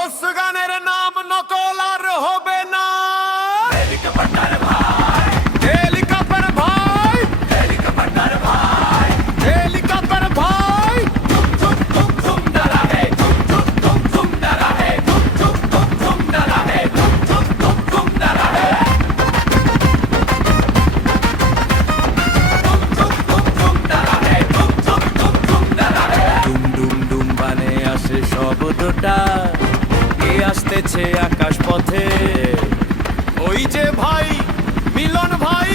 ওস গানের নাম নকল আর হবে না। হেলিকপ্টার ভাই, হেলিকপ্টার ভাই, হেলিকপ্টার ভাই, হেলিকপ্টার ভাই। ধুম ধুম ধুম ধুম ডালা হে, ধুম ধুম ধুম ধুম ডালা হে, ধুম ধুম ধুম ধুম ডালা হে, ধুম ধুম ধুম ধুম ডালা হে। ধুম ধুম ধুম ধুম ডালা হে, ধুম ধুম ধুম ধুম ডালা হে। ডুম ডুম ডুম বানে আসে শব্দটা, কে আসতেছে আকাশ পথে। ওই যে ভাই, মিলন ভাই